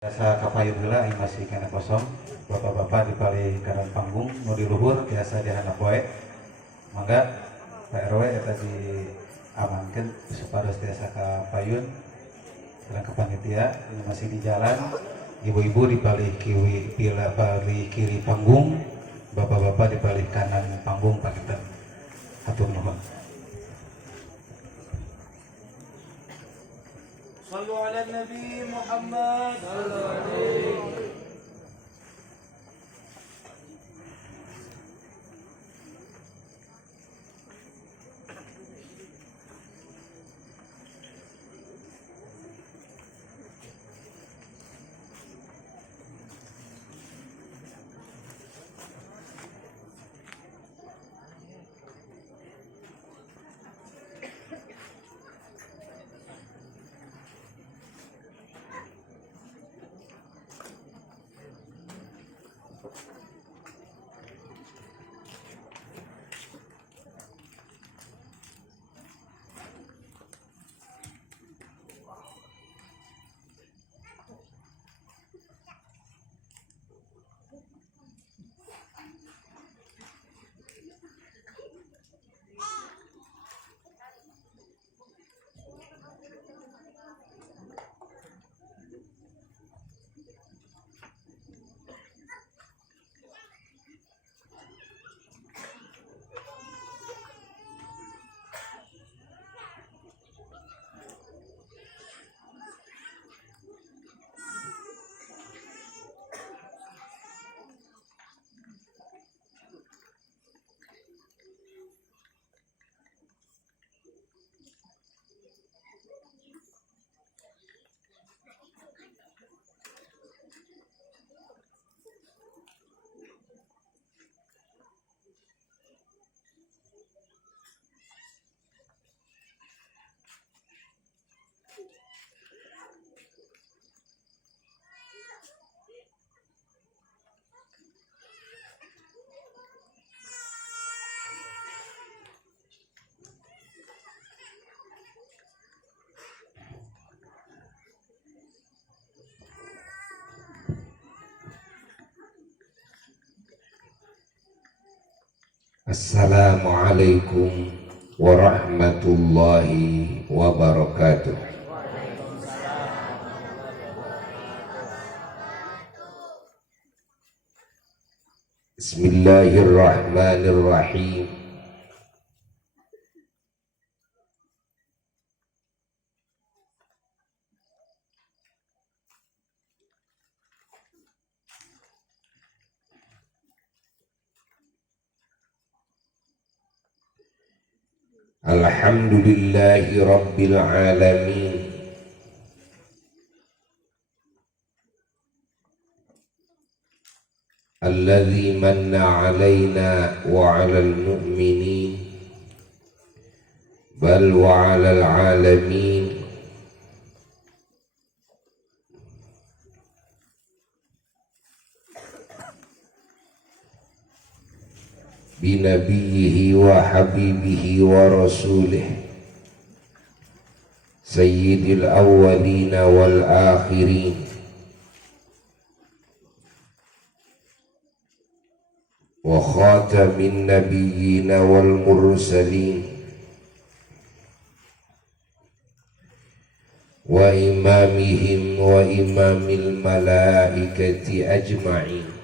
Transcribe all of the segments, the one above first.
Biasa kapayun heula aing masih kana kosong. Bapak-bapak di paling kanan panggung nu di luhur biasa di handap wae. Mangga Pak RW eta diamankeun supados tiasa kapayun. Karena ke panitia ini masih di jalan. Ibu-ibu di paling kiri panggung, bapak-bapak di paling kanan panggung pakinten. Hatur nuhun. صلوا على النبي محمد. Assalamualaikum warahmatullahi wabarakatuh. Bismillahirrahmanirrahim. Alhamdulillahi rabbil alamin. Alladzi manna alaina wa 'alal mu'minin bal wa 'alal 'alamin. Binabiyyihi wa habibihi wa rasulih sayyidil awwalina wal akhirin wa khatamin nabiyyina wal mursalin wa imamihim wa imamil malaikati ajma'in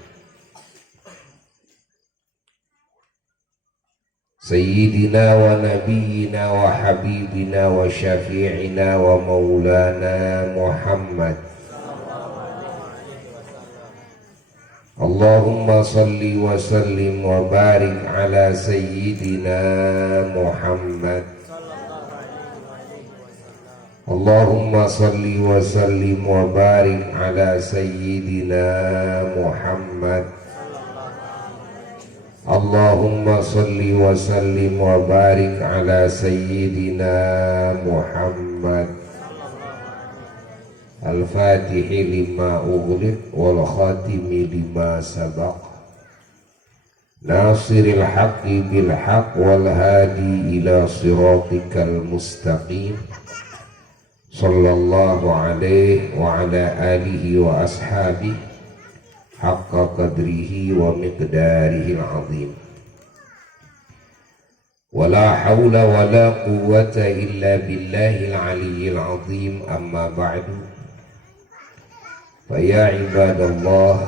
Sayyidina wa nabiyyina wa habibina wa syafi'ina wa maulana Muhammad. Allahumma salli wa sallim wa barik ala sayyidina Muhammad. Allahumma salli wa sallim wa barik ala sayyidina Muhammad. Allahumma salli wa sallim wa barik ala sayyidina Muhammad. Al-Fatihi lima ughliq wal khatimi lima sabaq. Nasiril haqqi bil haqq wal hadi ila siratikal mustaqim. sallallahu alaihi wa ala alihi wa ashabihi haqqa qadrihi wa miqdarihi al-azim. Wala hawla wala quwwata illa billahil aliyyil azim. Amma ba'du. Fa ya ibadallah,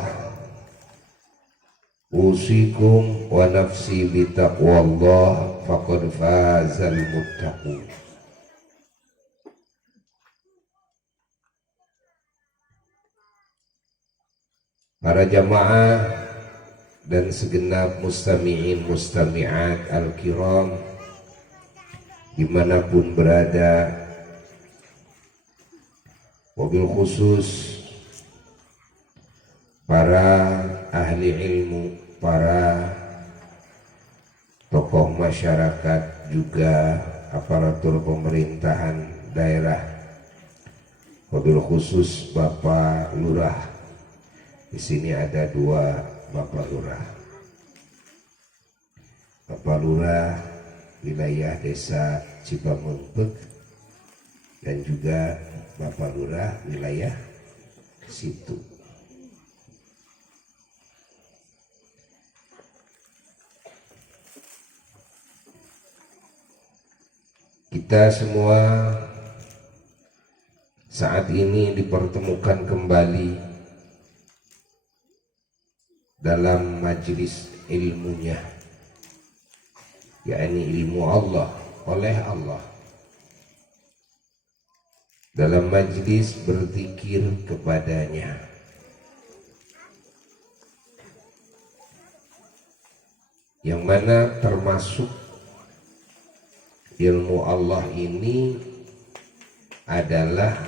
usikum wa nafsi bitaqwallah faqad fazal muttaqun. Para jamaah dan segenap mustami'in mustami'at al-kiram dimanapun berada, wabil khusus para ahli ilmu, para tokoh masyarakat, juga aparatur pemerintahan daerah, wabil khusus Bapak Lurah. Di sini ada dua Bapak Lurah. Bapak Lurah wilayah desa Cipamengpek dan juga Bapak Lurah wilayah situ. Kita semua saat ini dipertemukan kembali dalam majelis ilmunya, yakni ilmu Allah, oleh Allah, dalam majelis berzikir kepadanya, yang mana termasuk ilmu Allah ini adalah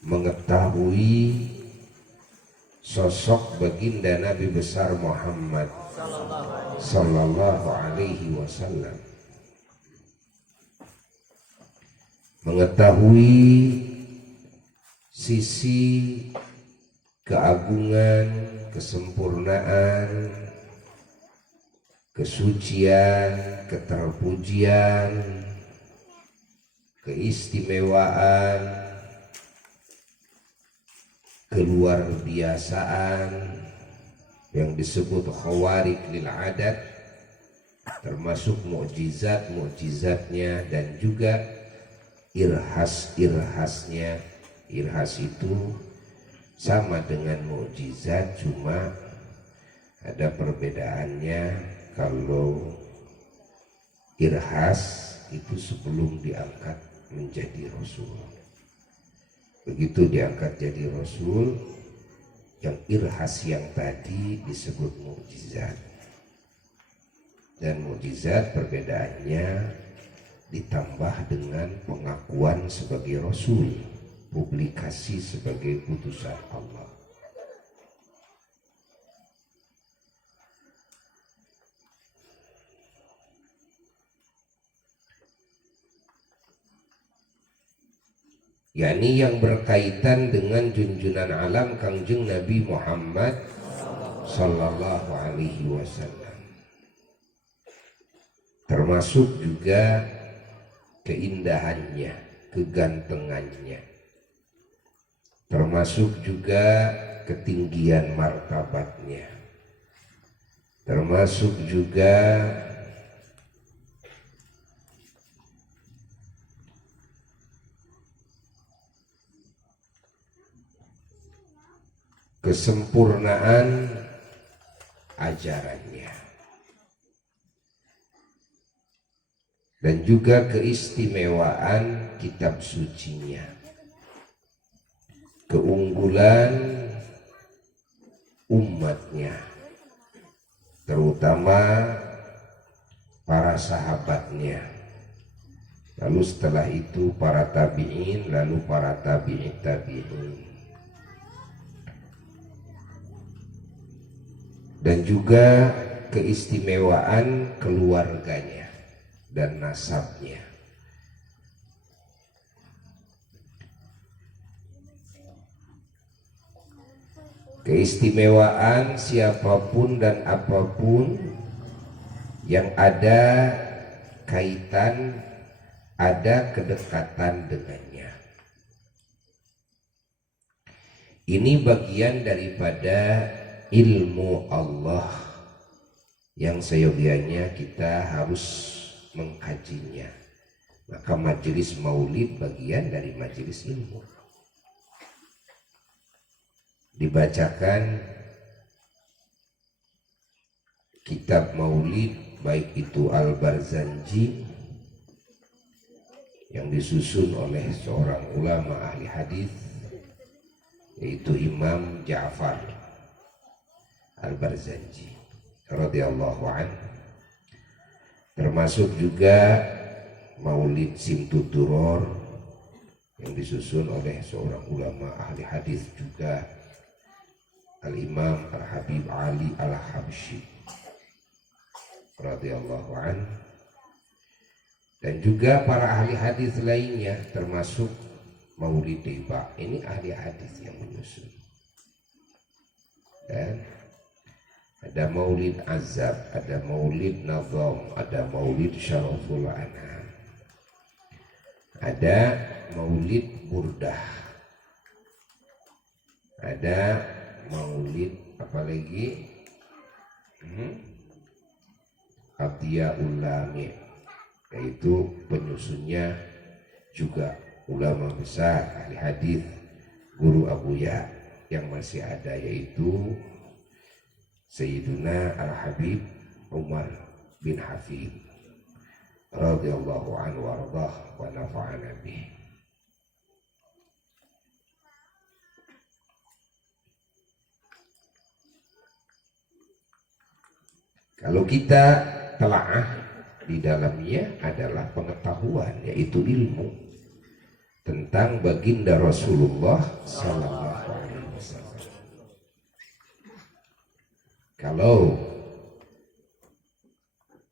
mengetahui sosok baginda Nabi besar Muhammad sallallahu alaihi wasallam, mengetahui sisi keagungan, kesempurnaan, kesucian, keterpujian, keistimewaan, keluar biasaan yang disebut khawarik lil adat, termasuk mukjizat-mukjizatnya dan juga irhas-irhasnya. Irhas itu sama dengan mukjizat, cuma ada perbedaannya. Kalau irhas itu sebelum diangkat menjadi rasul, begitu diangkat jadi rasul, yang irhas yang tadi disebut mukjizat. Dan mukjizat perbedaannya ditambah dengan pengakuan sebagai rasul, publikasi sebagai putusan Allah. yakni yang berkaitan dengan junjunan alam Kangjeng Nabi Muhammad sallallahu alaihi wasallam, termasuk juga keindahannya, kegantengannya, termasuk juga ketinggian martabatnya, termasuk juga kesempurnaan ajarannya, dan juga keistimewaan kitab sucinya, keunggulan umatnya, terutama para sahabatnya, lalu setelah itu para tabi'in, lalu para tabi'in, dan juga keistimewaan keluarganya dan nasabnya. Keistimewaan siapapun dan apapun yang ada kaitan, ada kedekatan dengannya. Ini bagian daripada ilmu Allah yang seyogianya kita harus mengkajinya. Maka majelis maulid bagian dari majelis ilmu. Dibacakan kitab maulid baik itu Al-Barzanji yang disusun oleh seorang ulama ahli hadis yaitu Imam Ja'far Al-Barzanji radhiyallahu anhu, termasuk juga Maulid Simtuturor yang disusun oleh seorang ulama ahli hadis juga Al-Imam Al-Habib Ali Al-Habsyi radhiyallahu anhu, dan juga para ahli hadis lainnya termasuk Maulid Tiba. Ini ahli hadis yang menyusun. Dan ada Maulid Azab, ada Maulid Nazam, ada Maulid Syaraful Anam, ada Maulid Burdah, ada Maulid apa lagi? Atiyahul Lami, yaitu penyusunnya juga ulama besar ahli hadis guru Abu Ya yang masih ada, yaitu Sayyiduna Al-Habib Umar bin Hafid radhiyallahu anhu warḍah wa nafa'ana bih. Kalau kita telaah di dalamnya adalah pengetahuan, yaitu ilmu tentang baginda Rasulullah sallallahu alaihi wasallam. Kalau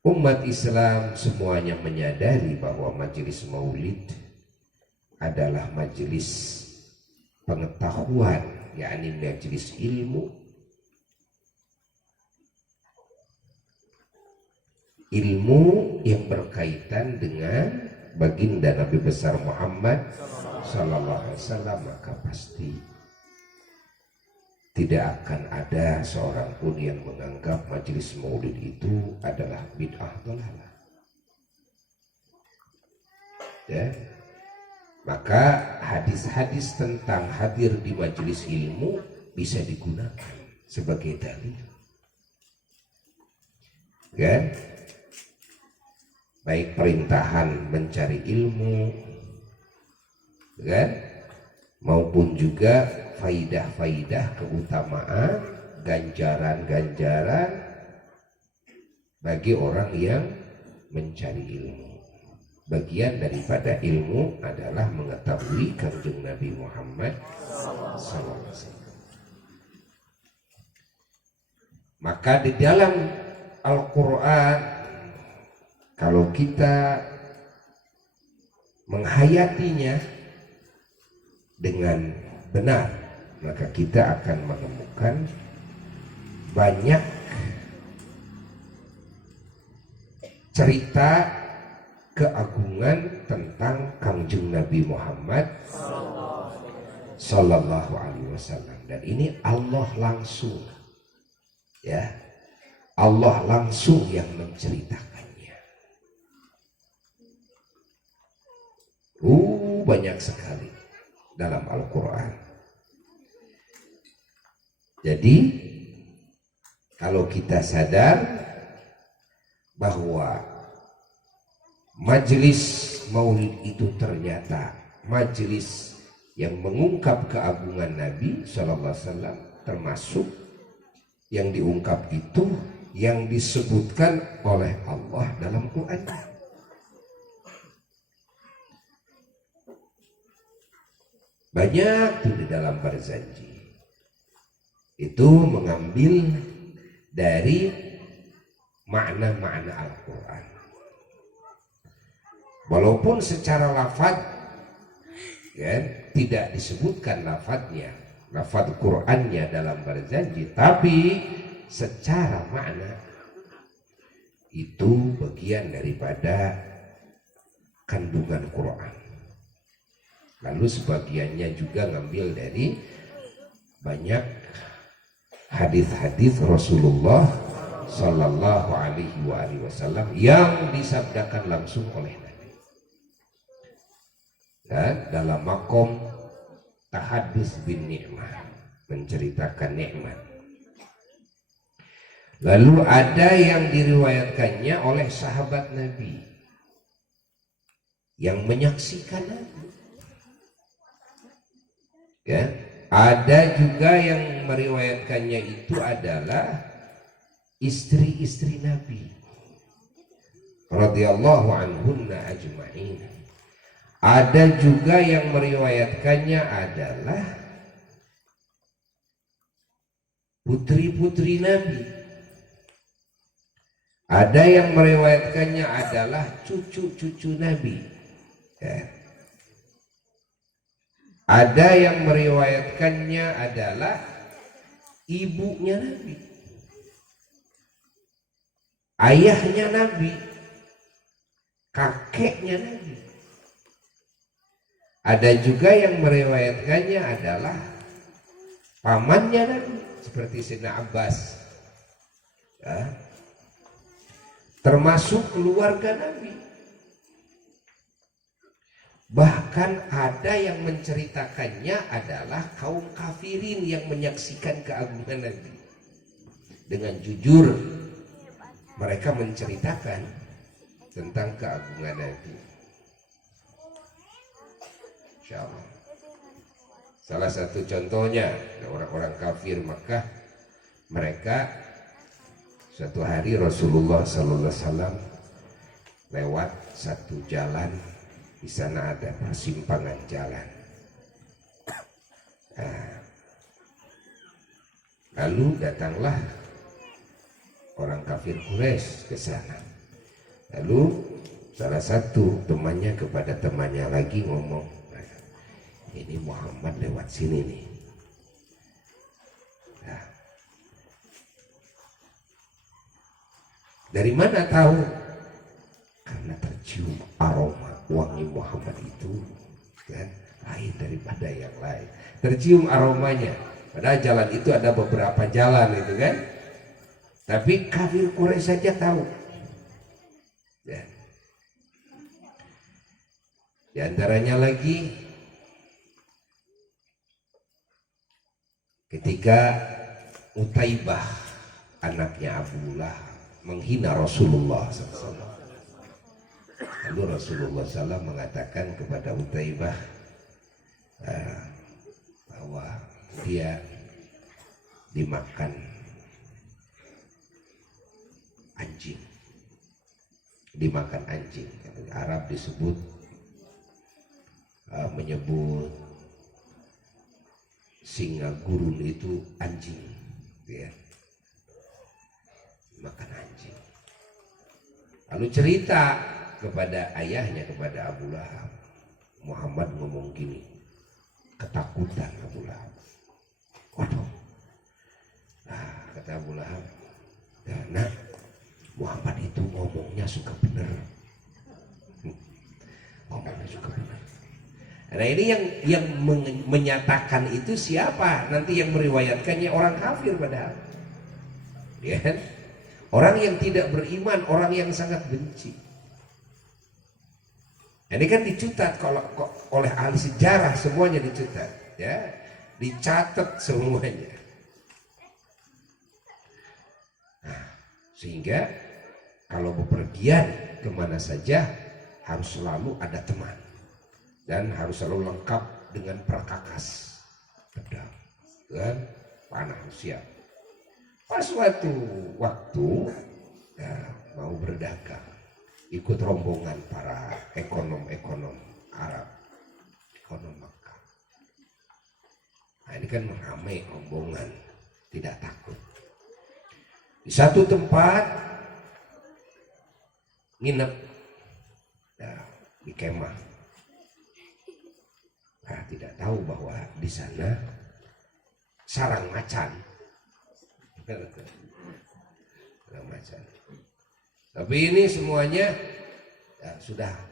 umat Islam semuanya menyadari bahwa majelis maulid adalah majelis pengetahuan, yakni majelis ilmu, ilmu yang berkaitan dengan baginda Nabi besar Muhammad sallallahu alaihi wasallam, maka pasti tidak akan ada seorang pun yang menganggap majelis maulid itu adalah bid'ah dhalalah. Ya. Maka hadis-hadis tentang hadir di majelis ilmu bisa digunakan sebagai dalil. Kan? Baik perintahan mencari ilmu, kan? Maupun juga faidah-faidah keutamaan, ganjaran-ganjaran bagi orang yang mencari ilmu. Bagian daripada ilmu adalah mengetahui Kanjeng Nabi Muhammad SAW. Maka di dalam Al-Quran, kalau kita menghayatinya dengan benar, maka kita akan menemukan banyak cerita keagungan tentang Kanjeng Nabi Muhammad sallallahu alaihi wasallam. Dan ini Allah langsung, ya, Allah langsung yang menceritakannya. Banyak sekali dalam Al-Quran. Jadi kalau kita sadar bahwa majelis maulid itu ternyata majelis yang mengungkap keagungan Nabi sallallahu alaihi wasallam, termasuk yang diungkap itu yang disebutkan oleh Allah dalam Quran. Banyak tuh di dalam Barzanji itu mengambil dari makna-makna Al-Quran. Walaupun secara lafaz ya, tidak disebutkan lafaznya, lafaz Qurannya dalam Barzanji, tapi secara makna itu bagian daripada kandungan Quran. Lalu sebagiannya juga ngambil dari banyak hadis-hadis Rasulullah Sallallahu Alaihi Wasallam yang disabdakan langsung oleh Nabi. Dan dalam makom tahadus bin ni'mah, menceritakan nikmat. Lalu ada yang diriwayatkannya oleh sahabat Nabi yang menyaksikan Nabi. Ya, ada juga yang meriwayatkannya itu adalah istri-istri Nabi radhiyallahu anhunna ajma'in. Ada juga yang meriwayatkannya adalah putri-putri Nabi. Ada yang meriwayatkannya adalah cucu-cucu Nabi. Ya. Ada yang meriwayatkannya adalah ibunya Nabi, ayahnya Nabi, kakeknya Nabi. Ada juga yang meriwayatkannya adalah pamannya Nabi, seperti Sayyidina Abbas. Ya. Termasuk keluarga Nabi. Bahkan ada yang menceritakannya adalah kaum kafirin yang menyaksikan keagungan Nabi. Dengan jujur mereka menceritakan tentang keagungan Nabi. Insyaallah. Salah satu contohnya orang-orang kafir Makkah, mereka suatu hari Rasulullah sallallahu alaihi wasallam lewat satu jalan. Di sana ada persimpangan jalan. Lalu datanglah orang kafir Quraisy ke sana. Lalu salah satu temannya kepada temannya lagi ngomong, ini Muhammad lewat sini nih. Nah, dari mana tahu? Karena tercium aroma wangi Muhammad itu kan lain daripada yang lain. Tercium aromanya. Padahal jalan itu ada beberapa jalan itu kan. Tapi kafir Quraisy saja tahu. Ya. Di antaranya lagi ketika Utaibah anaknya Abu Lahab menghina Rasulullah SAW. Lalu Rasulullah SAW mengatakan kepada Utaibah bahwa dia dimakan anjing. Dimakan anjing. Arab disebut menyebut singa gurun itu anjing, ya. Makan anjing. Lalu cerita kepada ayahnya, kepada Abu Lahab, Muhammad ngomong gini, ketakutan Abu Lahab. Waduh. Nah, kata Abu Lahab, ya, nak, Muhammad itu ngomongnya suka benar. Ngomongnya suka benar. Nah, ini yang menyatakan itu siapa? Nanti yang meriwayatkannya orang kafir padahal. Ya kan? Orang yang tidak beriman, orang yang sangat benci. Ini kan dicatat kalau oleh ahli sejarah, semuanya dicatat, ya, dicatat semuanya. Nah, sehingga kalau bepergian kemana saja harus selalu ada teman dan harus selalu lengkap dengan perkakas, pedang, dan panah siap. Pas suatu waktu ya, mau berdagang, ikut rombongan para ekonom-ekonom Arab, ekonom Makkah. Nah, ini kan ramai rombongan, tidak takut. Di satu tempat nginep, nah, di kemah. Nah, tidak tahu bahwa di sana sarang macan. Sarang macan. Tapi ini semuanya ya,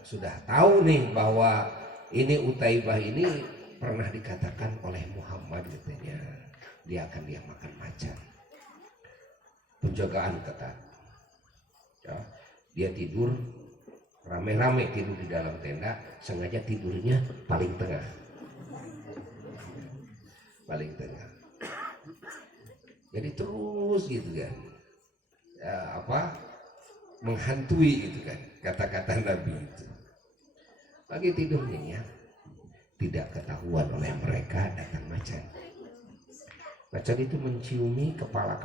sudah tahu nih bahwa ini Utaibah ini pernah dikatakan oleh Muhammad katanya dia akan makan macan. Penjagaan ketat. Ya, dia tidur rame-rame, tidur di dalam tenda, sengaja tidurnya paling tengah. Paling tengah. Jadi terus gitu kan. Ya, menghantui gitu kan kata-kata Nabi itu. Pagi tidur nyenyak, tidak ketahuan oleh mereka datang macan. Macan itu menciumi kepala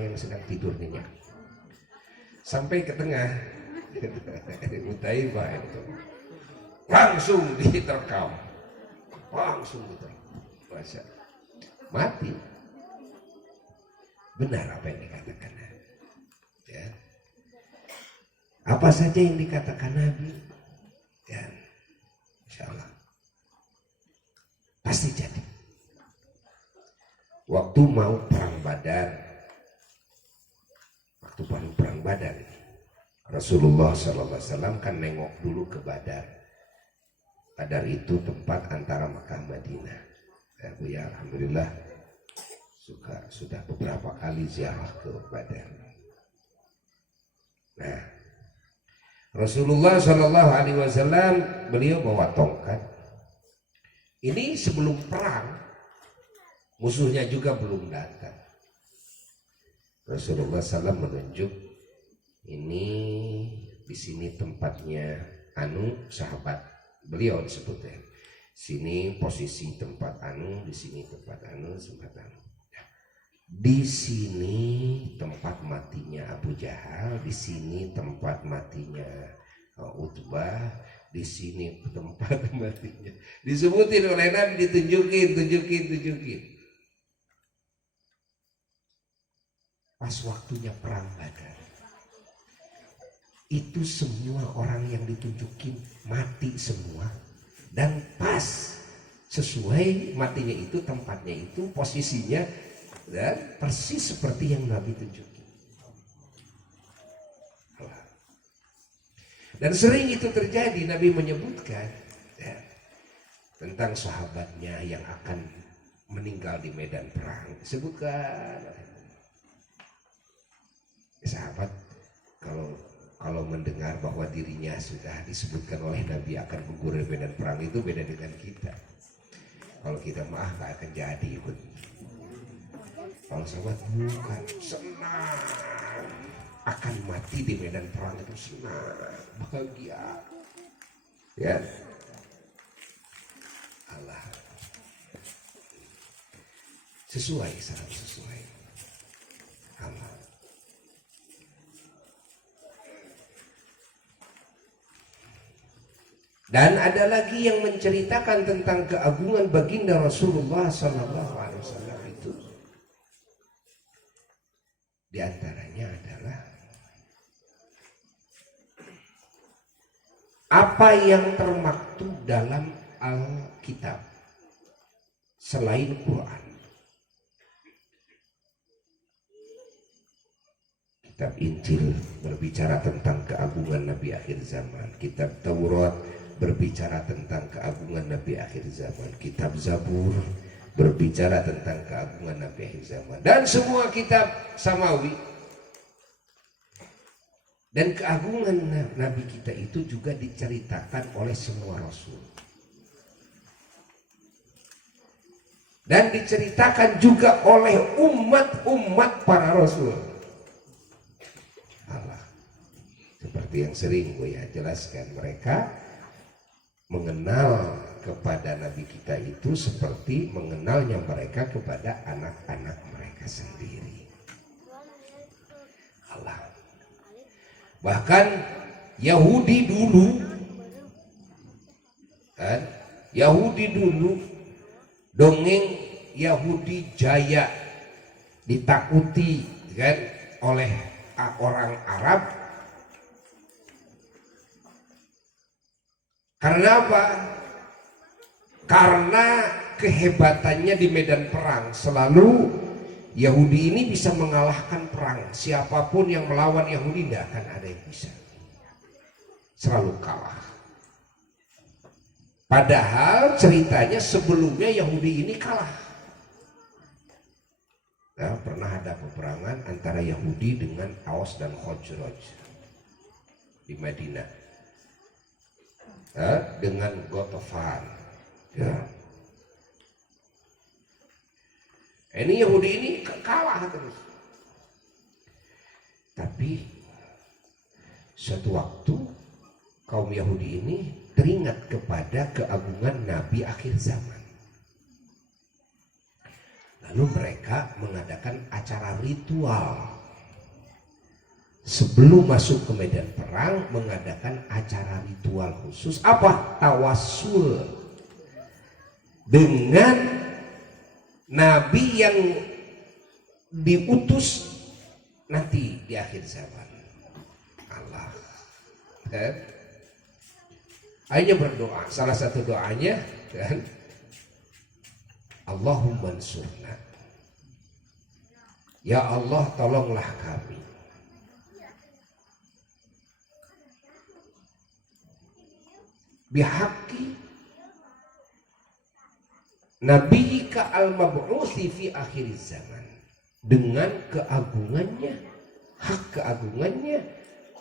yang sedang tidur nyenyak. Sampai ke tengah, Mutaibah itu langsung diterkam, mati. Benar apa yang dikatakan Nabi. Ya. Apa saja yang dikatakan Nabi, ya, insya Allah pasti jadi. Waktu mau perang Badar, Rasulullah SAW kan nengok dulu ke Badar. Badar itu tempat antara Makkah Madinah. Ya Bu ya, alhamdulillah sudah beberapa kali ziarah ke Badar. Nah, Rasulullah SAW beliau bawa tongkat. Ini sebelum perang, musuhnya juga belum datang. Rasulullah SAW menunjuk, ini di sini tempatnya sahabat beliau disebutnya. Sini posisi tempat di sini tempat tempat Di sini tempat matinya Abu Jahal, di sini tempat matinya Utbah, di sini tempat matinya. Disebutin oleh Nabi, ditunjukin. Pas waktunya perang Badar, itu semua orang yang ditunjukin mati semua, dan pas sesuai matinya itu, tempatnya itu, posisinya dan persis seperti yang Nabi tunjukin. Dan sering itu terjadi. Nabi menyebutkan ya, tentang sahabatnya yang akan meninggal di medan perang. Disebutkan sahabat kalau mendengar bahwa dirinya sudah disebutkan oleh Nabi akan gugur di medan perang, itu beda dengan kita. Kalau kita gak akan jadi ikut. Kalau sahabat bukan, senang akan mati di medan perang, itu senang, bahagia. Ya Allah, sangat sesuai Allah. Dan ada lagi yang menceritakan tentang keagungan baginda Rasulullah SAW itu. Di antaranya adalah apa yang termaktub dalam Alkitab selain Quran. Kitab Injil berbicara tentang keagungan Nabi akhir zaman. Kitab Taurat berbicara tentang keagungan Nabi akhir zaman. Kitab Zabur berbicara tentang keagungan Nabi akhir zaman. Dan semua kitab samawi. Dan keagungan Nabi kita itu juga diceritakan oleh semua Rasul. Dan diceritakan juga oleh umat-umat para Rasul. Allah. Seperti yang sering gue jelaskan, mereka mengenal kepada Nabi kita itu seperti mengenalnya mereka kepada anak-anak mereka sendiri. Allah. Bahkan Yahudi dulu dongeng Yahudi Jaya ditakuti kan oleh orang Arab. Karena apa? Karena kehebatannya di medan perang. Selalu Yahudi ini bisa mengalahkan perang. Siapapun yang melawan Yahudi tidak akan ada yang bisa. Selalu kalah. Padahal ceritanya sebelumnya Yahudi ini kalah. Nah, pernah ada peperangan antara Yahudi dengan Aus dan Khazraj di Madinah, dengan Ghatafan. Ya. Ini Yahudi ini kalah terus. Tapi suatu waktu kaum Yahudi ini teringat kepada keagungan Nabi akhir zaman. Lalu mereka mengadakan acara ritual. Sebelum masuk ke medan perang, mengadakan acara ritual khusus. Apa? Tawassul dengan Nabi yang diutus nanti di akhir zaman. Allah. Akhirnya berdoa. Salah satu doanya kan, Allahumma ansurna. Ya Allah, tolonglah kami. Bihaqqi nabiyika al-mab'uthi fi akhir zaman. Dengan keagungannya, hak keagungannya,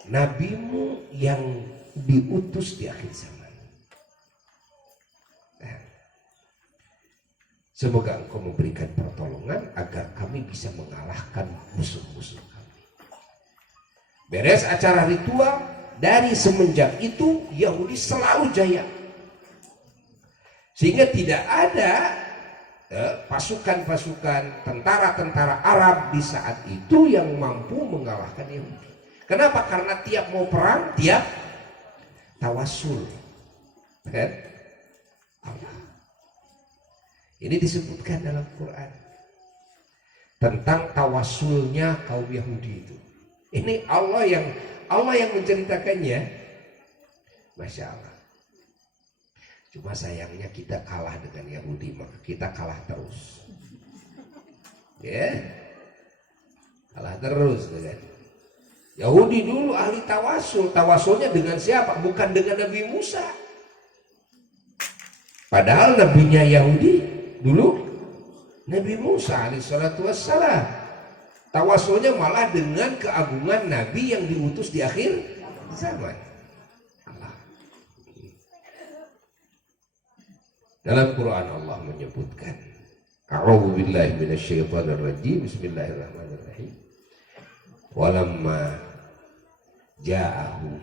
nabimu yang diutus di akhir zaman. Semoga engkau memberikan pertolongan agar kami bisa mengalahkan musuh-musuh kami. Beres acara ritual, dari semenjak itu Yahudi selalu jaya. Sehingga tidak ada pasukan-pasukan tentara-tentara Arab di saat itu yang mampu mengalahkan Yahudi. Kenapa? Karena tiap mau perang, tiap tawassul. Allah. Ini disebutkan dalam Quran tentang tawassulnya kaum Yahudi itu. Ini Allah yang menceritakannya. Masya Allah. Cuma sayangnya kita kalah dengan Yahudi, maka kita kalah terus. Ya, kalah terus dengan Yahudi. Dulu ahli tawassul. Tawassulnya dengan siapa? Bukan dengan Nabi Musa. Padahal nabinya Yahudi dulu Nabi Musa alaihissalatu wassalam. Tawassulnya malah dengan keagungan Nabi yang diutus di akhir zaman. Allah. Dalam Quran Allah menyebutkan, A'udzu billahi minasyaitonir rajim. Bismillahirrahmanirrahim. Walamma ja'ahu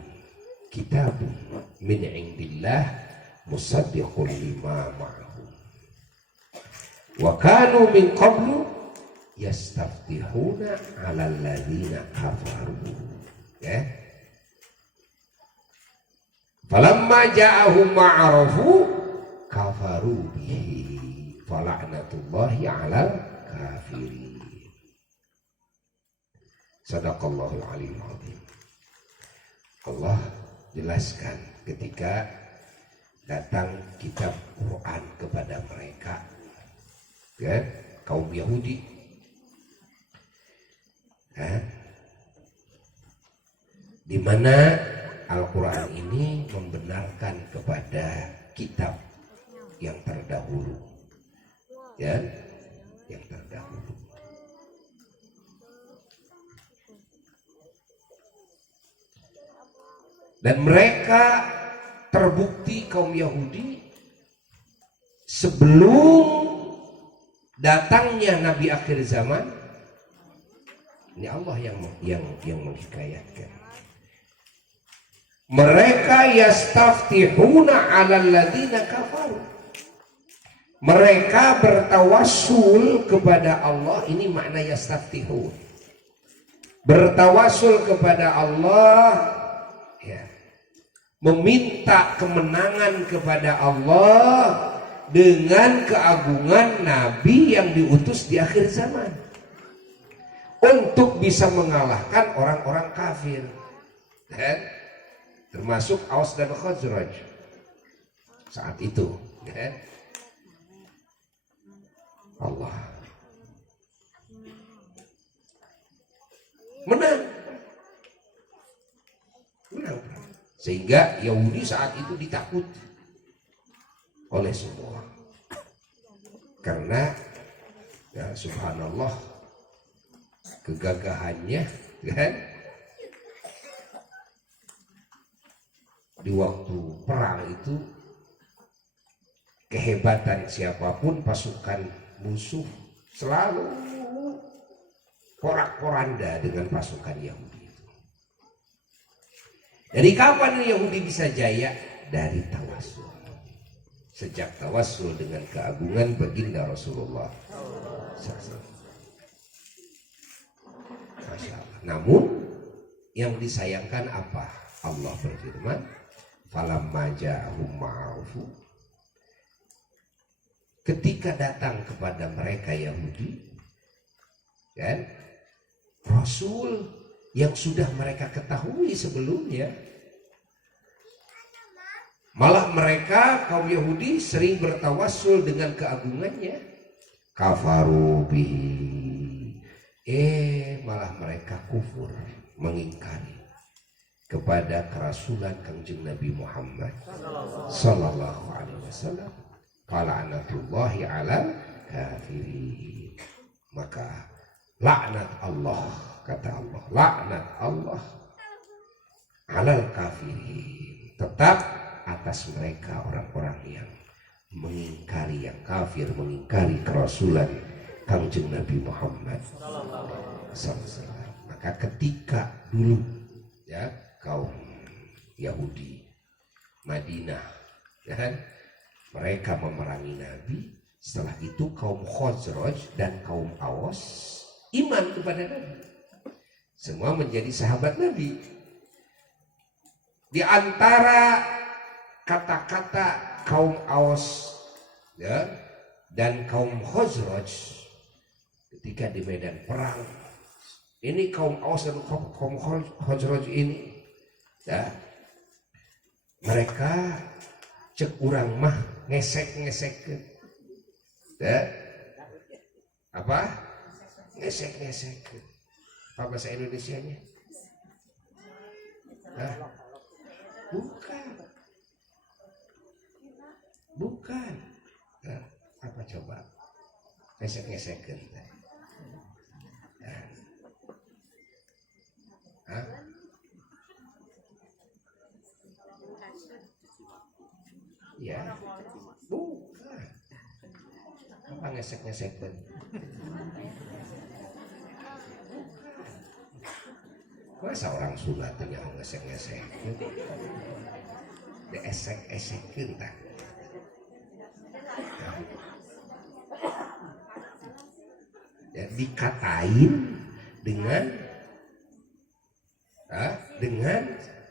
kitabun min indillah musaddiqun lima ma'ahu wa kanu min qablu yastaftihuna 'alal ladzina kafaru. Ya. Falamma ja'ahum ma'arafu kafaru bihi fala'natullahi 'alal kafirin. Sadaqallahul aliyyul azim. Allah jelaskan ketika datang kitab Quran kepada mereka, kan, kaum Yahudi, kan, di mana Al-Quran ini membenarkan kepada kitab yang terdahulu, ya, yang terdahulu. Dan mereka terbukti kaum Yahudi sebelum datangnya Nabi akhir zaman. Ini Allah yang menghikayatkan. Mereka yastaftihuna 'alal ladzina kafaru. Mereka bertawassul kepada Allah. Ini makna yastaftihun. Bertawassul kepada Allah, ya, meminta kemenangan kepada Allah dengan keagungan Nabi yang diutus di akhir zaman untuk bisa mengalahkan orang-orang kafir, kan? Termasuk Aus dan Khazraj saat itu, kan? Allah menang. Sehingga Yahudi saat itu ditakut oleh semua. Karena ya subhanallah, kegagahannya, kan? Di waktu perang itu kehebatan siapapun pasukan musuh selalu porak-poranda dengan pasukan Yahudi itu. Dari kapan Yahudi bisa jaya? Dari tawassul. Sejak tawassul dengan keagungan baginda Rasulullah SAW. Masya Allah. Namun yang disayangkan apa? Allah berfirman, falamma ja'ahum ma'rufu, ketika datang kepada mereka Yahudi, kan, Rasul yang sudah mereka ketahui sebelumnya, malah mereka kaum Yahudi sering bertawassul dengan keagungannya, kafaru bihi, malah mereka kufur, mengingkari kepada kerasulan Kangjeng Nabi Muhammad sallallahu alaihi wasallam. Fala'natullahi 'alal kafirin. Maka laknat Allah, kata Allah, laknat Allah 'alal kafirin, tetap atas mereka orang-orang yang mengingkari, yang kafir, mengingkari kerasulan Kangjeng Nabi Muhammad sallallahu alaihi wasallam. Maka ketika dulu ya kaum Yahudi Madinah, kan, mereka memerangi Nabi. Setelah itu kaum Khazraj dan kaum Aws iman kepada Nabi. Semua menjadi sahabat Nabi. Di antara kata-kata kaum Aws ya, dan kaum Khazraj ketika di medan perang, ini kaum Aws dan kaum Khazraj ini ya, mereka cek urang mah ngesek-ngesek ya, apa ngesek-ngesek, apa bahasa Indonesianya? Hah? Bukan nah, apa coba ngesek-ngesek ya. Hah? Ya, bukan. Apa ngesek-ngesek? Masa orang Sunda tuh yang ngesek-ngesek? Diesek-esekin tak? Ya, dikatain dengan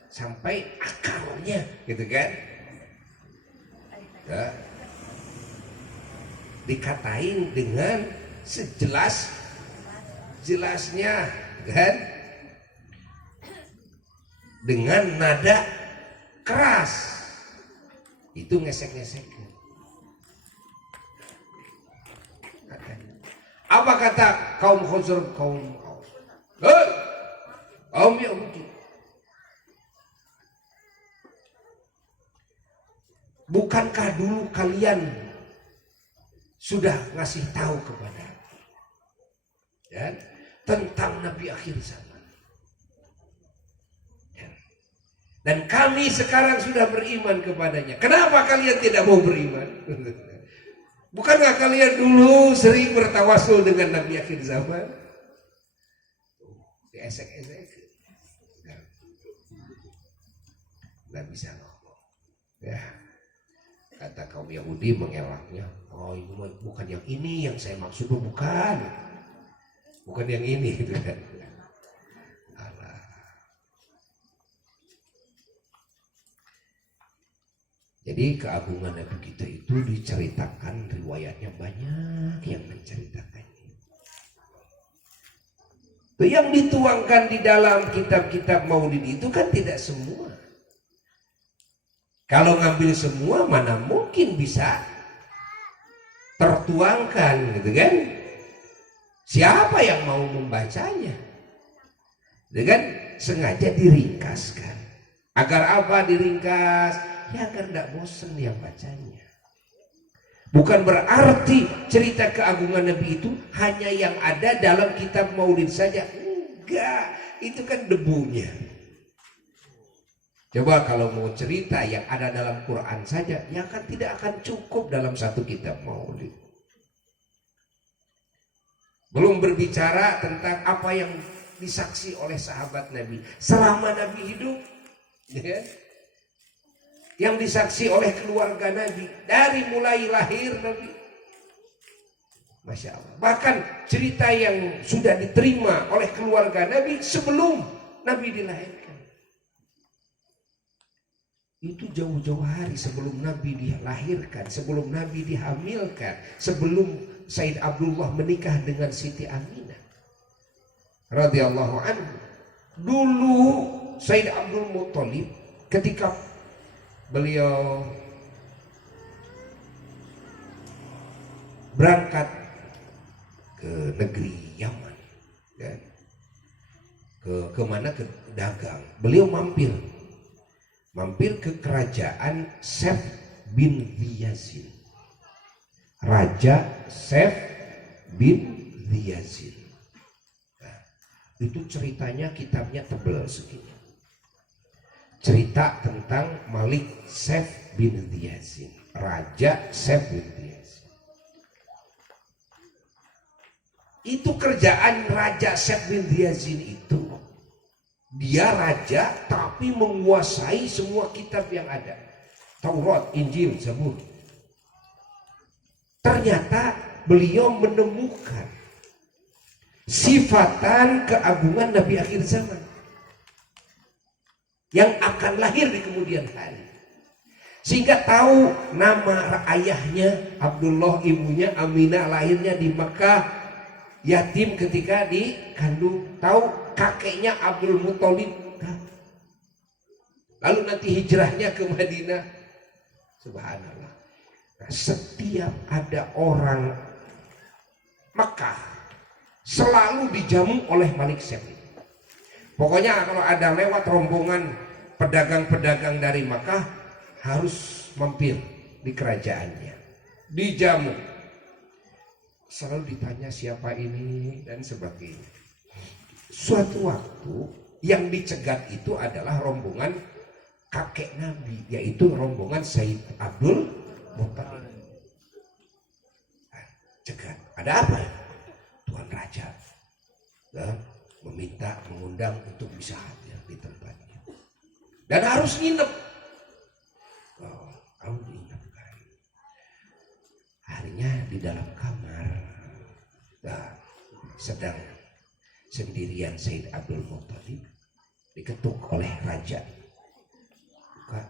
sampai akarnya, gitu kan? Ya, dikatain dengan sejelas-jelasnya, kan? Dengan nada keras, itu ngesek-ngesek. Apa kata kaum Khazraj, kaum Aws? Kaum Yahudi, bukankah dulu kalian sudah ngasih tahu kepada ya, tentang Nabi akhir zaman? Ya. Dan kami sekarang sudah beriman kepadanya. Kenapa kalian tidak mau beriman? Bukankah kalian dulu sering bertawassul dengan Nabi akhir zaman? Diesek-esek. Nggak bisa ngomong. Ya. Kata kaum Yahudi mengelaknya, oh ini bukan yang ini yang saya maksud, bukan yang ini, gitu kan. Alah. Jadi keagungan Nabi kita itu diceritakan, riwayatnya banyak yang menceritakannya. Yang dituangkan di dalam kitab-kitab Maulid itu kan tidak semua. Kalau ngambil semua mana mungkin bisa tertuangkan, gitu kan? Siapa yang mau membacanya? Dengan sengaja diringkaskan. Agar apa diringkas? Ya agar tidak bosan yang bacanya. Bukan berarti cerita keagungan Nabi itu hanya yang ada dalam kitab Maulid saja. Enggak, itu kan debunya. Coba kalau mau cerita yang ada dalam Quran saja, ya kan tidak akan cukup dalam satu kitab Maulid. Belum berbicara tentang apa yang disaksi oleh sahabat Nabi selama Nabi hidup, ya. Yang disaksi oleh keluarga Nabi dari mulai lahir Nabi. Masya Allah. Bahkan cerita yang sudah diterima oleh keluarga Nabi sebelum Nabi dilahirkan. Itu jauh-jauh hari sebelum Nabi dilahirkan, sebelum Nabi dihamilkan, sebelum Said Abdullah menikah dengan Siti Aminah radhiyallahu anhu. Dulu Said Abdul Muttalib ketika beliau berangkat ke negeri Yaman, ya, ke mana, ke dagang, beliau mampir ke kerajaan Saif bin Yazid, Raja Saif bin Yazid. Nah, itu ceritanya, kitabnya tebal segini. Cerita tentang Malik Saif bin Yazid, Raja Saif bin Yazid. Itu kerjaan Raja Saif bin Yazid itu, dia raja tapi menguasai semua kitab yang ada, Taurat, Injil, Zabur. Ternyata beliau menemukan sifatan keagungan Nabi akhir zaman yang akan lahir di kemudian hari, sehingga tahu nama ayahnya Abdullah, ibunya Aminah, lahirnya di Mekah, yatim ketika dikandung, tahu kakeknya Abdul Muttalib, lalu nanti hijrahnya ke Madinah. Subhanallah. Nah, setiap ada orang Mekah selalu dijamu oleh Malik Saif. Pokoknya kalau ada lewat rombongan pedagang-pedagang dari Makkah harus mampir di kerajaannya, dijamu. Selalu ditanya siapa ini dan sebagainya. Suatu waktu yang dicegat itu adalah rombongan kakek Nabi, yaitu rombongan Said Abdul Muttalib. Cegat. Ada apa? Tuan Raja mengundang untuk bisa hadir di tempatnya dan harus nginep. Oh, kamu diinapkan. Harinya di dalam kamar, nah, sedang sendirian Said Abdul Muttalib, diketuk oleh raja. Buka.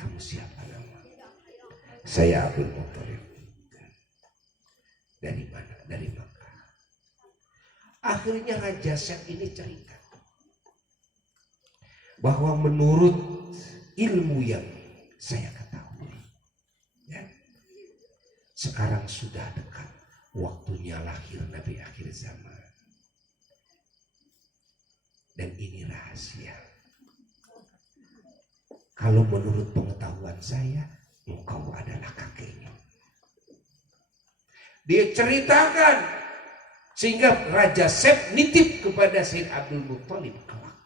Kamu siapa nama? Saya Abdul Muttalib. Dari mana? Dari Makkah. Akhirnya Raja Saif ini cerita bahwa menurut ilmu yang saya ketahui, ya, sekarang sudah dekat waktunya lahir Nabi akhir zaman. Dan ini rahasia. Kalau menurut pengetahuan saya, engkau adalah kakeknya. Dia ceritakan sehingga Raja Saif nitip kepada Said Abdul Muttalib, kelak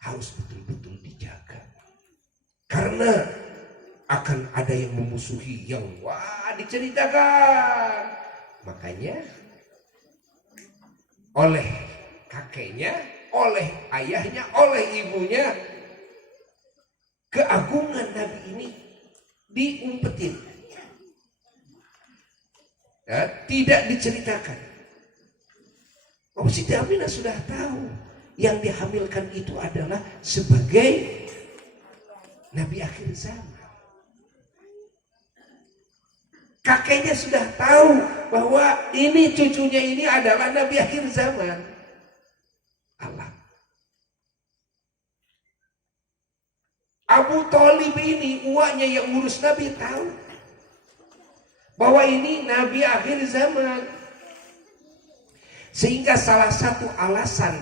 harus betul-betul dijaga karena akan ada yang memusuhi yang diceritakan. Makanya oleh kakeknya, oleh ayahnya, oleh ibunya, keagungan Nabi ini diumpetin, ya, tidak diceritakan. Oh, Siti Aminah sudah tahu yang dihamilkan itu adalah sebagai Nabi akhir zaman. Kakeknya sudah tahu bahwa ini cucunya ini adalah Nabi akhir zaman. Allah. Abu Thalib ini uaknya yang ngurus Nabi tahu bahwa ini Nabi akhir zaman. Sehingga salah satu alasan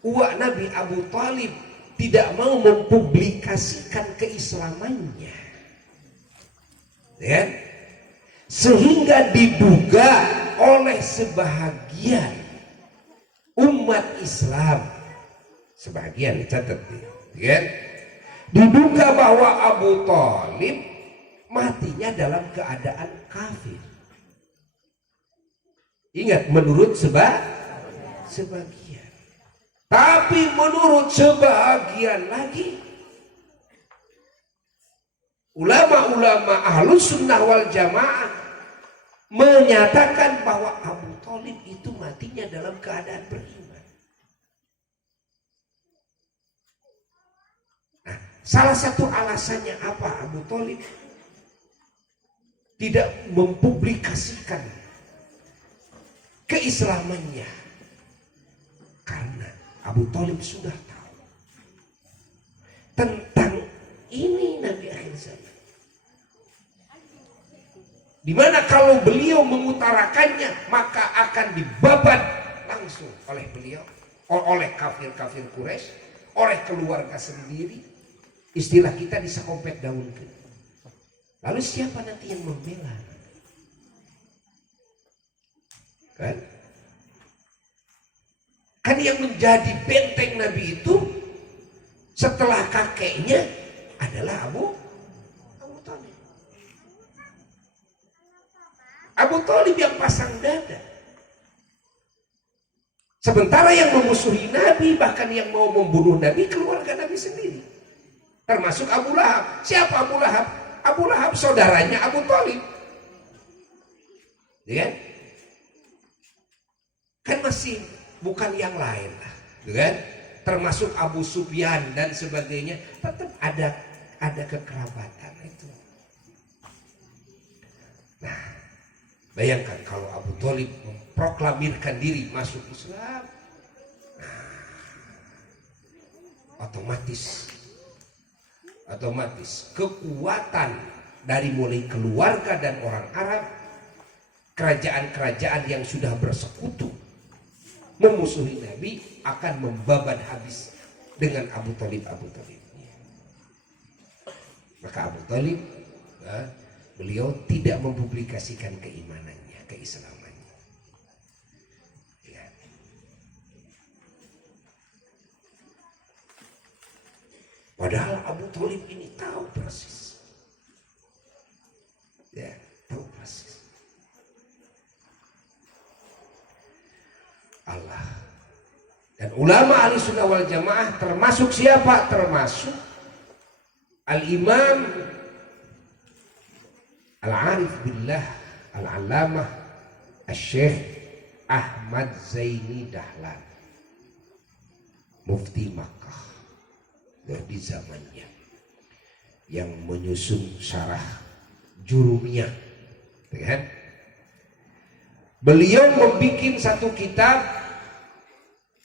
uak Nabi Abu Thalib tidak mau mempublikasikan keislamannya ya, sehingga diduga oleh sebahagian umat Islam, sebagian dicatat ya, diduga bahwa Abu Thalib matinya dalam keadaan kafir. Ingat, menurut sebagian. Tapi menurut sebagian lagi, ulama-ulama Ahlus Sunnah wal Jamaah menyatakan bahwa Abu Thalib itu matinya dalam keadaan beriman. Nah, salah satu alasannya apa Abu Thalib tidak mempublikasikan keislamannya? Karena Abu Thalib sudah tahu tentang ini Nabi akhir zaman. Dimana kalau beliau mengutarakannya maka akan dibabat langsung oleh beliau, oleh kafir-kafir Quraisy, oleh keluarga sendiri. Istilah kita disakompet daunkan. Lalu siapa nanti yang membela? Kan yang menjadi benteng Nabi itu setelah kakeknya adalah Abu Thalib. Abu Thalib yang pasang dada. Sementara yang memusuhi Nabi, bahkan yang mau membunuh Nabi, keluarga Nabi sendiri. Termasuk Abu Lahab. Siapa Abu Lahab? Abu Lahab saudaranya Abu Thalib. Ya? Kan masih bukan yang lain lah. Kan? Termasuk Abu Sufyan dan sebagainya, tetap ada kekerabatan itu. Nah, bayangkan kalau Abu Thalib memproklamirkan diri masuk Islam, nah, otomatis kekuatan dari mulai keluarga dan orang Arab, kerajaan-kerajaan yang sudah bersekutu memusuhi Nabi akan membabat habis dengan Abu Thalib. Maka Abu Thalib, beliau tidak mempublikasikan keimanannya, keislamannya. Ya. Padahal Abu Thalib ini tahu persis. Ya, tahu persis. Allah. Dan ulama ahli sunnah wal jamaah termasuk siapa? Termasuk Al-Imam Al-Arif Billah Al-Allamah Al-Syekh Ahmad Zaini Dahlan, Mufti Makkah di zamannya, yang menyusun syarah Jurumiyah, kan? Beliau membuat satu kitab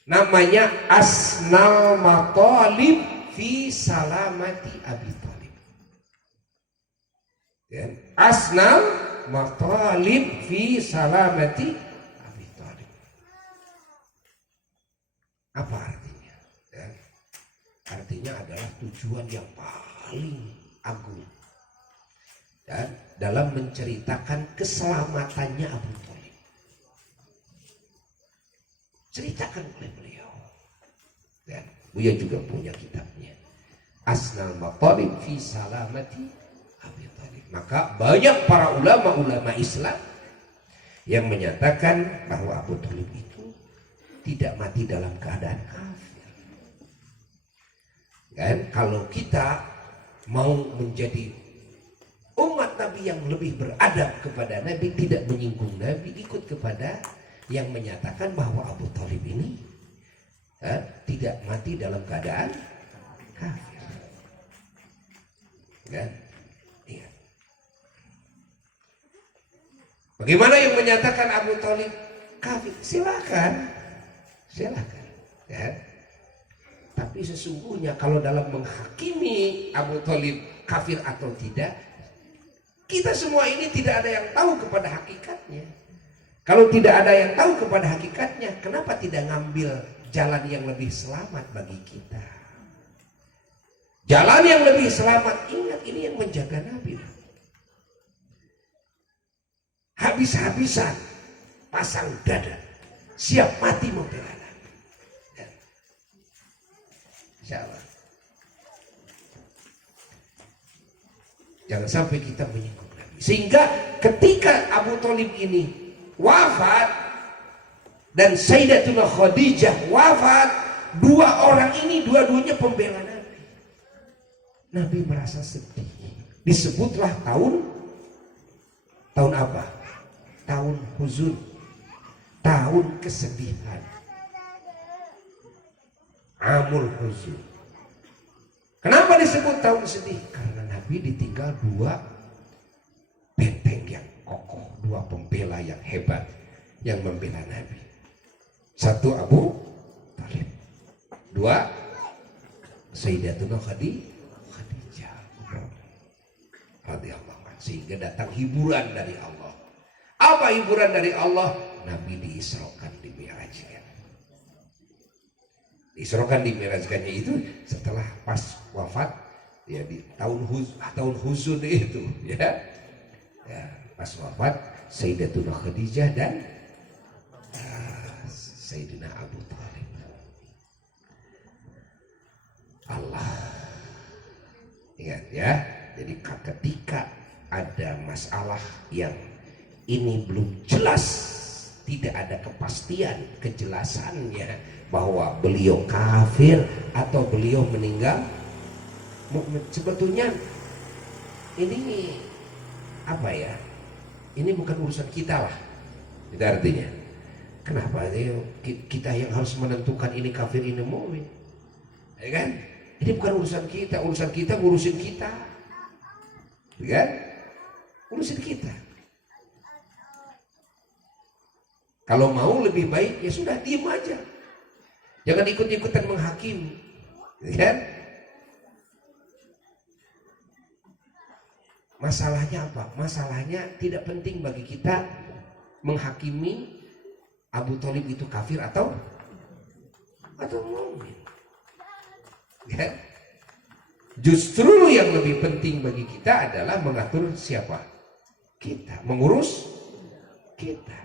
namanya Asnal Matalib fi Salamati Abi Thalib. Ya. Asnal Matalib fi Salamati Abi Thalib. Apa artinya? Ya. Artinya adalah tujuan yang paling agung dan dalam menceritakan keselamatannya Abu Thalib. Ceritakan oleh beliau. Dan beliau juga punya kitabnya Asnal Matalib fi Salamati Abi Thalib. Maka banyak para ulama Islam yang menyatakan bahwa Abu Thalib itu tidak mati dalam keadaan kafir. Dan kalau kita mau menjadi umat Nabi yang lebih beradab kepada Nabi, tidak menyinggung Nabi, ikut kepada yang menyatakan bahwa Abu Thalib ini tidak mati dalam keadaan kafir. Kan? Iya. Bagaimana yang menyatakan Abu Thalib kafir? Silakan. Kan? Tapi sesungguhnya kalau dalam menghakimi Abu Thalib kafir atau tidak, kita semua ini tidak ada yang tahu kepada hakikatnya. Kalau tidak ada yang tahu kepada hakikatnya, kenapa tidak ngambil jalan yang lebih selamat bagi kita? Jalan yang lebih selamat, ingat ini yang menjaga Nabi. habis-habisan pasang dada, siap mati membela Nabi. Ya. Insya Allah. Jangan sampai kita menyinggung Nabi. Sehingga ketika Abu Thalib ini wafat dan Sayyidatuna Khadijah wafat, dua orang ini dua-duanya pembela Nabi. Nabi merasa sedih. Disebutlah tahun apa? Tahun huzun, tahun kesedihan, amul huzun. Kenapa disebut tahun sedih? Karena Nabi ditinggal dua benteng yang kokoh, dua pembela yang hebat yang membela Nabi. Satu Abu Thalib, dua Sayyidatuna Khadijah radhiyallahu anha. Sehingga datang hiburan dari Allah. Apa hiburan dari Allah? Nabi diisrokan, dimi'rajkan. Diisrokan, dimi'rajkannya itu setelah pas wafat ya di tahun huzun itu ya. Ya, pas wafat Sayyidatuna Khadijah dan Sayyidina Abu Thalib. Allah ingat ya. Jadi ketika ada masalah yang ini belum jelas, tidak ada kepastian kejelasannya bahwa beliau kafir atau beliau meninggal mukmin, sebetulnya ini apa ya, ini bukan urusan kita lah. Itu artinya kenapa kita yang harus menentukan ini kafir ini mukmin, ya kan? Ini bukan urusan kita ngurusin kita, ya kan? Urusin kita. Kalau mau lebih baik ya sudah diam aja, jangan ikut-ikutan menghakimi, ya kan? Masalahnya apa? Masalahnya tidak penting bagi kita menghakimi Abu Thalib itu kafir atau mukmin. Ya. Justru yang lebih penting bagi kita adalah mengatur siapa? Kita, mengurus kita.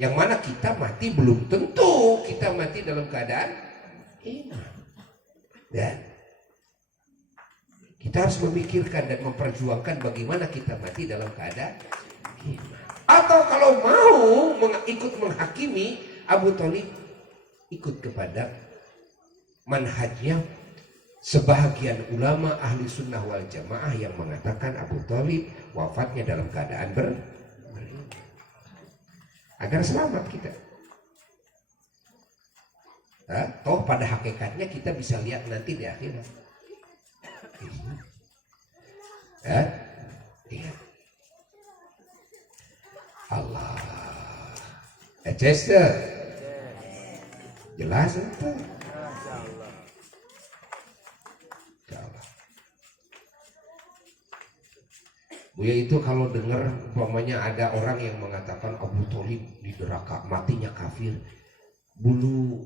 Yang mana kita mati belum tentu kita mati dalam keadaan iman. Dan kita harus memikirkan dan memperjuangkan bagaimana kita mati dalam keadaan iman. Atau kalau mau ikut menghakimi Abu Thalib, ikut kepada manhajnya sebahagian ulama ahli sunnah wal jamaah yang mengatakan Abu Thalib wafatnya dalam keadaan beriman, agar selamat kita. Toh pada hakikatnya kita bisa lihat nanti di akhirat. Iya. Allah. Chester. Jelas itu. Buya itu kalau dengar umpamanya ada orang yang mengatakan Abu Thalib di neraka matinya kafir, bulu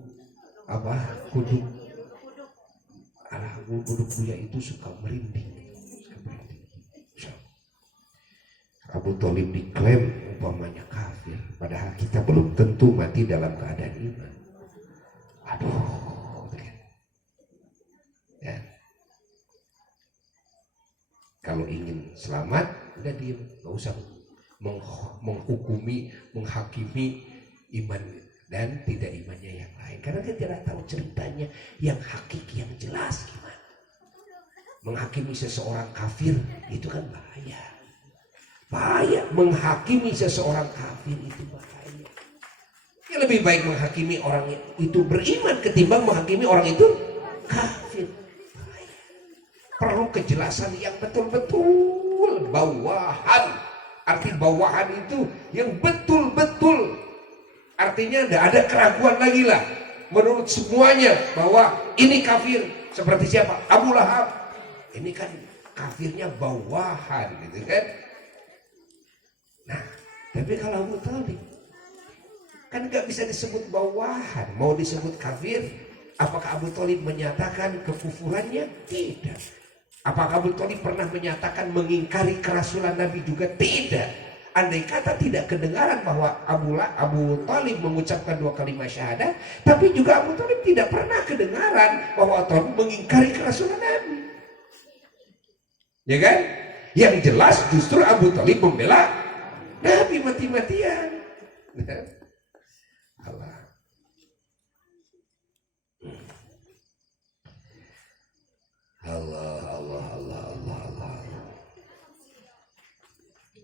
kuduk Buya itu suka merinding. Abu Thalib diklaim umpamanya kafir, padahal kita belum tentu mati dalam keadaan iman. Aduh, ya. Kalau ingin selamat, udah diem, nggak usah menghakimi iman dan tidak imannya yang lain, karena kita tidak tahu ceritanya yang hakiki yang jelas gimana. Menghakimi seseorang kafir itu kan bahaya. Menghakimi seseorang kafir itu bahaya. Ya, lebih baik menghakimi orang itu beriman ketimbang menghakimi orang itu kafir. Bahaya. Perlu kejelasan yang betul-betul, bawahan. Arti bawahan itu yang betul-betul. Artinya tidak ada keraguan lagi lah. Menurut semuanya bahwa ini kafir. Seperti siapa? Abu Lahab. Ini kan kafirnya bawahan, gitu kan? Nah, tapi kalau Abu Thalib kan gak bisa disebut bawahan, mau disebut kafir. Apakah Abu Thalib menyatakan kekufurannya? Tidak. Apakah Abu Thalib pernah menyatakan mengingkari kerasulan Nabi juga? Tidak. andai kata tidak kedengaran bahwa Abu Thalib mengucapkan 2 kalimat syahadat, tapi juga Abu Thalib tidak pernah kedengaran bahwa Abu Thalib mengingkari kerasulan Nabi. Ya kan? Yang jelas justru Abu Thalib membela Nabi mati-matian. Allah. Allah.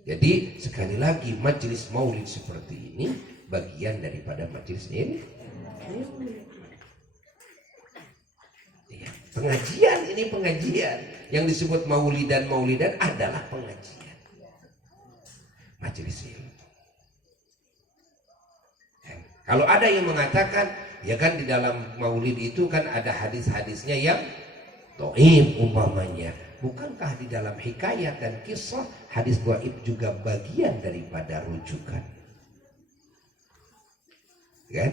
Jadi sekali lagi majelis maulid seperti ini bagian daripada majelis ini. Ya, pengajian yang disebut maulidan adalah pengajian. Majelis ilmu. Kalau ada yang mengatakan, ya kan di dalam maulid itu kan ada hadis-hadisnya yang dhaif umpamanya. Bukankah di dalam hikayat dan kisah hadis dhaif juga bagian daripada rujukan? Kan?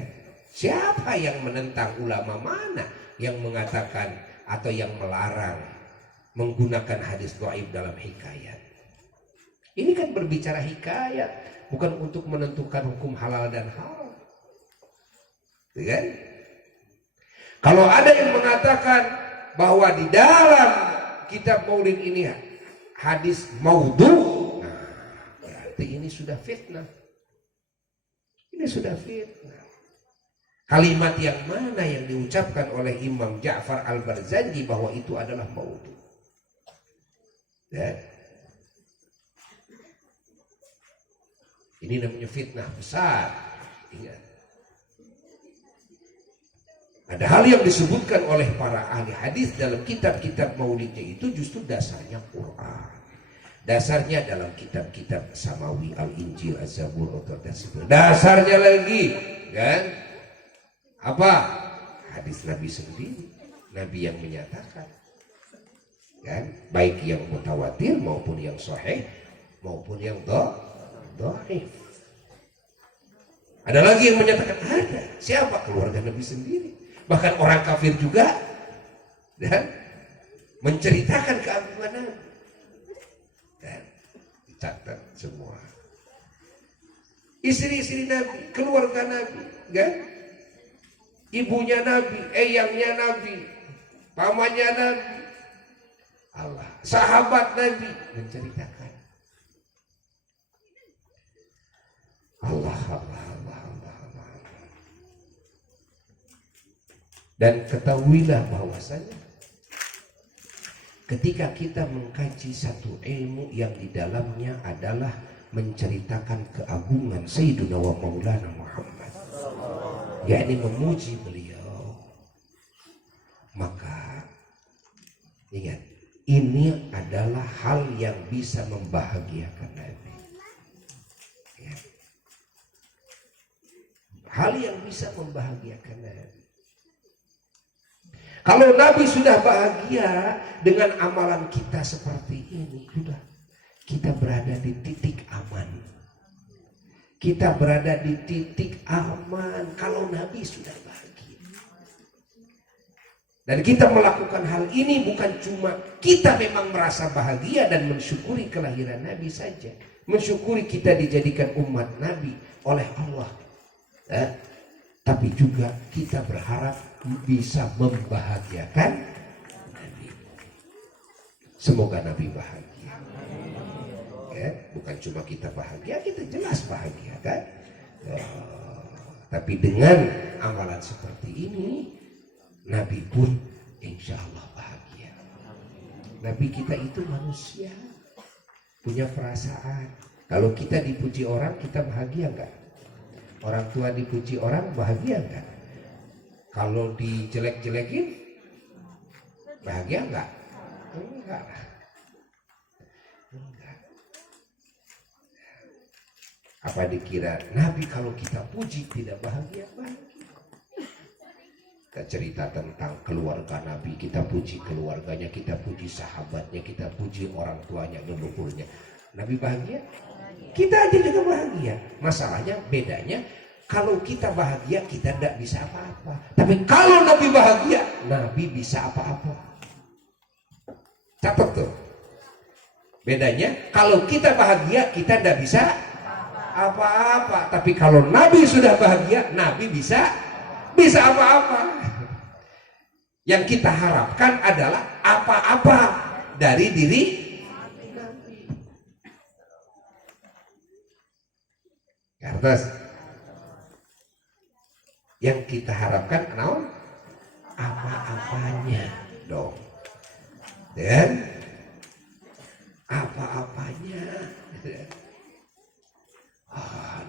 Siapa yang menentang, ulama mana yang mengatakan atau yang melarang menggunakan hadis dhaif dalam hikayat? Ini kan berbicara hikayat, bukan untuk menentukan hukum halal dan haram. Kan? Kalau ada yang mengatakan bahwa di dalam kitab maulid ini hadis maudhu, nah, berarti ini sudah fitnah. Ini sudah fitnah. Kalimat yang mana yang diucapkan oleh Imam Ja'far Al-Barzanji bahwa itu adalah maudhu? Dan ini namanya fitnah besar. Ingat. Ada hal yang disebutkan oleh para ahli hadis dalam kitab-kitab maulidnya itu justru dasarnya Quran. Dasarnya dalam kitab-kitab Samawi, Al-Injil, Az-Zabur, dan sebagainya. Dasarnya lagi, kan? Apa? Hadis Nabi sendiri. Nabi yang menyatakan. Kan? Baik yang mutawatir maupun yang sahih maupun yang dhaif. Ada lagi yang menyatakan ada. Siapa? Keluarga Nabi sendiri. Bahkan orang kafir juga dan menceritakan keagungan Nabi. Dan dicatat semua. Istri-istri Nabi, keluarga Nabi, kan? Ibunya Nabi, eyangnya Nabi, pamannya Nabi, Allah, sahabat Nabi menceritakan. Allah. Dan ketahuilah bahwasanya ketika kita mengkaji satu ilmu yang di dalamnya adalah menceritakan keagungan Sayyiduna wa Maulana Muhammad, yakni memuji beliau, maka ingat, ini adalah hal yang bisa membahagiakan Nabi. Ya. Hal yang bisa membahagiakan Nabi. Kalau Nabi sudah bahagia dengan amalan kita seperti ini, sudah kita berada di titik aman. Kita berada di titik aman kalau Nabi sudah bahagia. Dan kita melakukan hal ini bukan cuma kita memang merasa bahagia dan mensyukuri kelahiran Nabi saja. Mensyukuri kita dijadikan umat Nabi oleh Allah. Tapi juga kita berharap bisa membahagiakan Nabi. Semoga Nabi bahagia. Ya, bukan cuma kita bahagia, kita jelas bahagia kan. Tapi dengan amalan seperti ini, Nabi pun insya Allah bahagia. Nabi kita itu manusia, punya perasaan. Kalau kita dipuji orang, kita bahagia enggak? Orang tua dipuji orang bahagia enggak? Kalau dijelek-jelekin bahagia enggak? Enggak. Apa dikira Nabi kalau kita puji tidak bahagia? Bahagia. Kita cerita tentang keluarga Nabi, kita puji keluarganya, kita puji sahabatnya, kita puji orang tuanya, leluhurnya. Nabi bahagia? Kita aja juga bahagia. Masalahnya bedanya, kalau kita bahagia kita tidak bisa apa-apa. Tapi kalau Nabi bahagia, Nabi bisa apa-apa. Catat tuh. Bedanya kalau kita bahagia kita tidak bisa apa-apa, tapi kalau Nabi sudah bahagia, Nabi bisa apa-apa. Yang kita harapkan adalah apa-apa dari diri Nabi. Terus yang kita harapkan naon? Apa-apanya dong. Dan apa-apanya.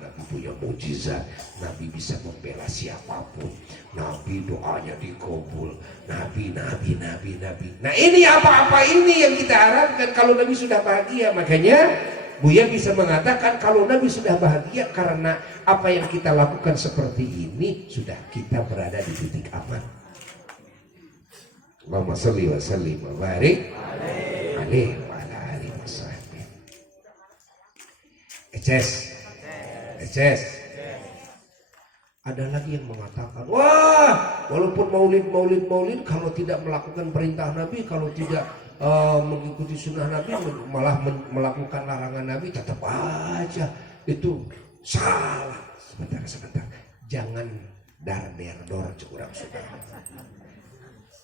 Nabi punya mukjizat, Nabi bisa membela siapapun, Nabi doanya dikabul, Nabi. Nah ini apa-apa ini yang kita harapkan kalau Nabi sudah bahagia. Makanya Buya bisa mengatakan kalau Nabi sudah bahagia karena apa yang kita lakukan seperti ini, sudah kita berada di titik aman. Allahumma sholli wa sallim wa barik alaihi wa ala alihi wasallam. Ada lagi yang mengatakan, wah, walaupun maulid kalau tidak melakukan perintah Nabi, kalau tidak mengikuti sunnah Nabi, malah melakukan larangan Nabi, tetap aja itu salah. Sebentar, jangan dar-der-dor curang sudah.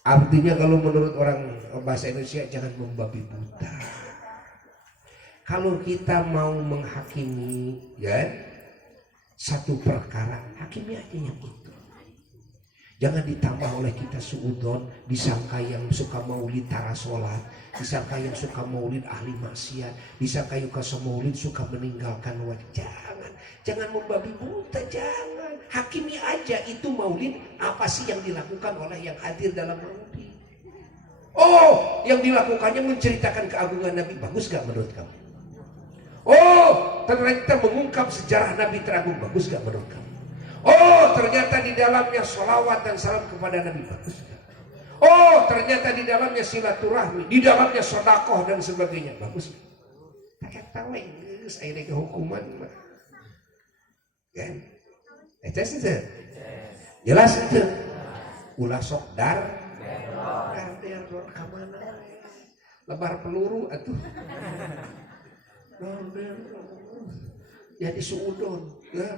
Artinya kalau menurut orang bahasa Indonesia, jangan membabi buta. Kalau kita mau menghakimi ya satu perkara, hakimi aja yang itu. Jangan ditambah oleh kita suudon, disangka yang suka maulid tara sholat, disangka yang suka maulid ahli maksiat, disangka yang suka maulid suka meninggalkan wajib. Jangan membabi buta, jangan. Hakimi aja itu maulid apa sih yang dilakukan oleh yang hadir dalam maulid. Oh, yang dilakukannya menceritakan keagungan Nabi, bagus gak menurut kamu? Oh, ternyata mengungkap sejarah Nabi teragung, bagus gak menurut kamu? Oh, ternyata di dalamnya sholawat dan salam kepada Nabi, bagus gak? Oh, ternyata di dalamnya silaturahmi, di dalamnya sedekah dan sebagainya, bagus gak? Tak tahu geus aya ke hukuman mah. Kan? Itu. Jelas itu. Ulah sok dar ka mana? Lebar peluru atuh. Jadi suudon ya.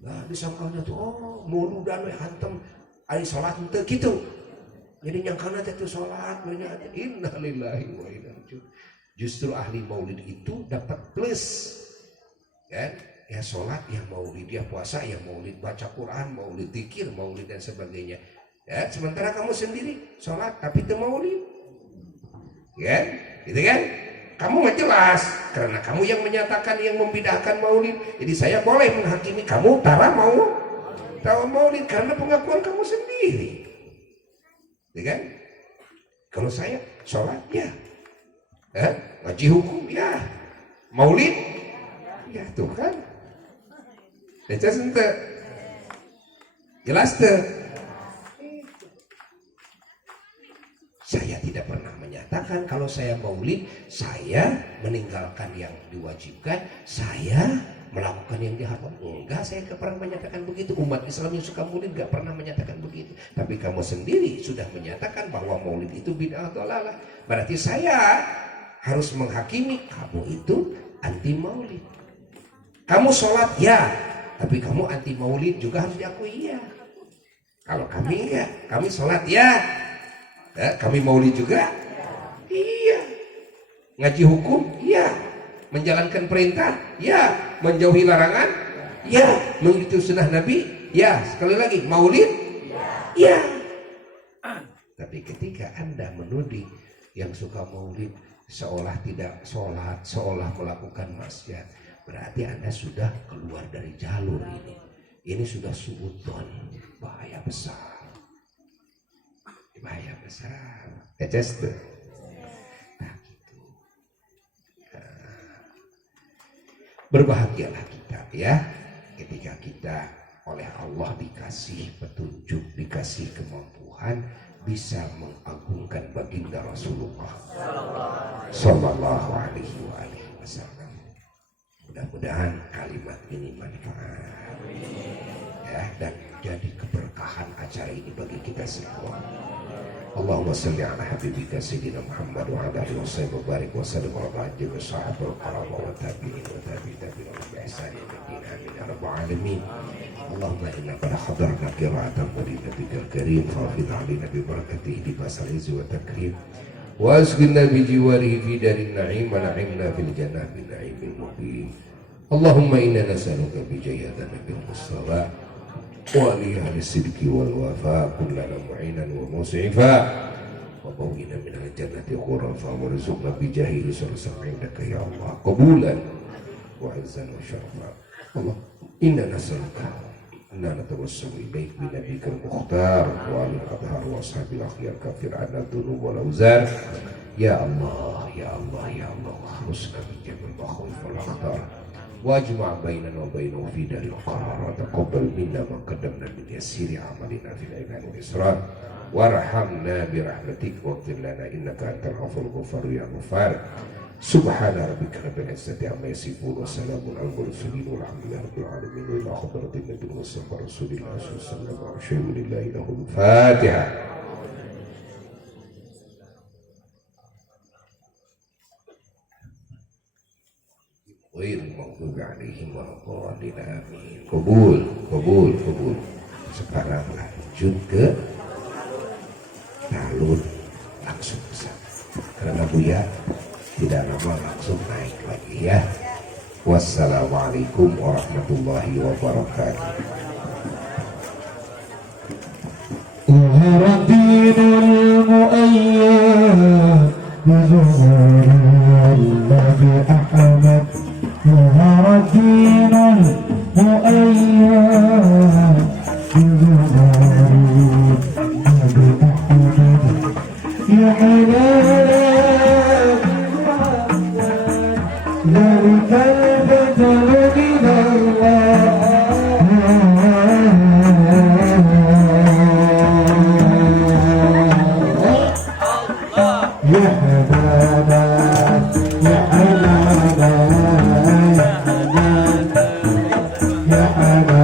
Nah disangkanya tuh muludan we hantem ari salat teu kitu. Jadi nyangkana teh teu salat we nya innalillahi wa inna ilaihi. Justru ahli maulid itu dapat plus. Kan? Ya salat, ya maulid, ya puasa, ya maulid, baca Quran, maulid zikir, maulid dan sebagainya. Ya, sementara kamu sendiri salat tapi teu maulid. Ya, gitu kan? Kamu nggak jelas karena kamu yang menyatakan yang membidahkan maulid. Jadi saya boleh menghakimi kamu tara maulid karena pengakuan kamu sendiri. Ya kan? Kalau saya sholat ya, ngaji hukum ya, maulid ya tuh kan. Jelas tuh. Saya tidak pernah menyatakan kalau saya maulid, saya meninggalkan yang diwajibkan, saya melakukan yang diharam. Enggak, saya tidak pernah menyatakan begitu. Umat Islam yang suka maulid enggak pernah menyatakan begitu. Tapi kamu sendiri sudah menyatakan bahwa maulid itu bid'ah dhalalah. Berarti saya harus menghakimi kamu itu anti maulid. Kamu sholat ya, tapi kamu anti maulid juga harus diakui ya. Kalau kami enggak, kami sholat ya. Kami maulid juga? Iya. Ngaji hukum? Iya. Menjalankan perintah? Ya. Menjauhi larangan? Ya. Mengikuti sunnah Nabi? Ya. Sekali lagi, maulid? Ya. Tapi ketika Anda menuding yang suka maulid seolah tidak sholat, seolah melakukan maksiat, berarti Anda sudah keluar dari jalur ini. Ini sudah suudon, bahaya besar. Bahaya besar. Nah, gitu. Berbahagialah kita ya ketika kita oleh Allah dikasih petunjuk, dikasih kemampuan bisa mengagungkan baginda Rasulullah Sallallahu Alaihi Wasallam. Mudah-mudahan kalimat ini manfaat ya, dan jadi keberkahan acara ini bagi kita semua. Allahumma salli ala habibika sayyidina Muhammad wa ala alihi wa barik wa sallim wa barik wa sahabat wa qaraba wa tabi'in wa tabi'in wa ihsan ila din amin ya rabbal alamin. Allahumma inna qad hadarna qira'atan li nabiyil karim fa'fid alaina bi barakatihi di basal izzi wa takrim wa asqina bi jiwarihi fi darin na'im wa na'imna fil jannah bin na'imil muqim. Allahumma inna nas'aluka bi jayyidin nabil mustafa وَلِيَ الصِّدْقِ وَالْوَفَاءِ كُلَّنَا مُعِينًا وَمُسْعِفًا وَبَوِّنَا مِنَ الْجَنَّةِ غُرَفًا وَارْزُقْنَا بِجَاهِهِ سَرْسَمْ عِندَكَ يا الله قبولا وعزا وشرفا. الله إنا نسألك أننا نتوسل إليك بنبيك المختار وآل الأطهار وأصحاب الأخيار كفر عنا الذنوب والأوزار يا الله يا الله يا الله واخلصنا من جميع المخاوف والأخطار واجمع بيننا وبينه في دار القرار وتقبل منا ما قدمنا من يسير عملنا في العباد والإسرار وارحمنا برحمتك واغفر لنا إنك أنت الغفور الغفار يا غفار. سبحان ربك رب العزة عما يصفون وسلام على المرسلين والحمد لله رب العالمين. وإلى حضرة النبي المصطفى رسول الله صلى الله عليه وسلم وأشهد لله له الفاتحة. غير المغضوب عليهم ولا الضالين آمين. Kabul. Sekarang lanjut ke talun langsung besar. Karena Buya tidak lama langsung naik lagi ya. Wassalamualaikum warahmatullahi wabarakatuh. ظهر الدين المؤيد بظهور النبي أحمد. ظهر الدين المؤيد بظهور النبي أحمد. يا حلال ذلك البدر من الله. يا حبابا يا حبابا يا حبابا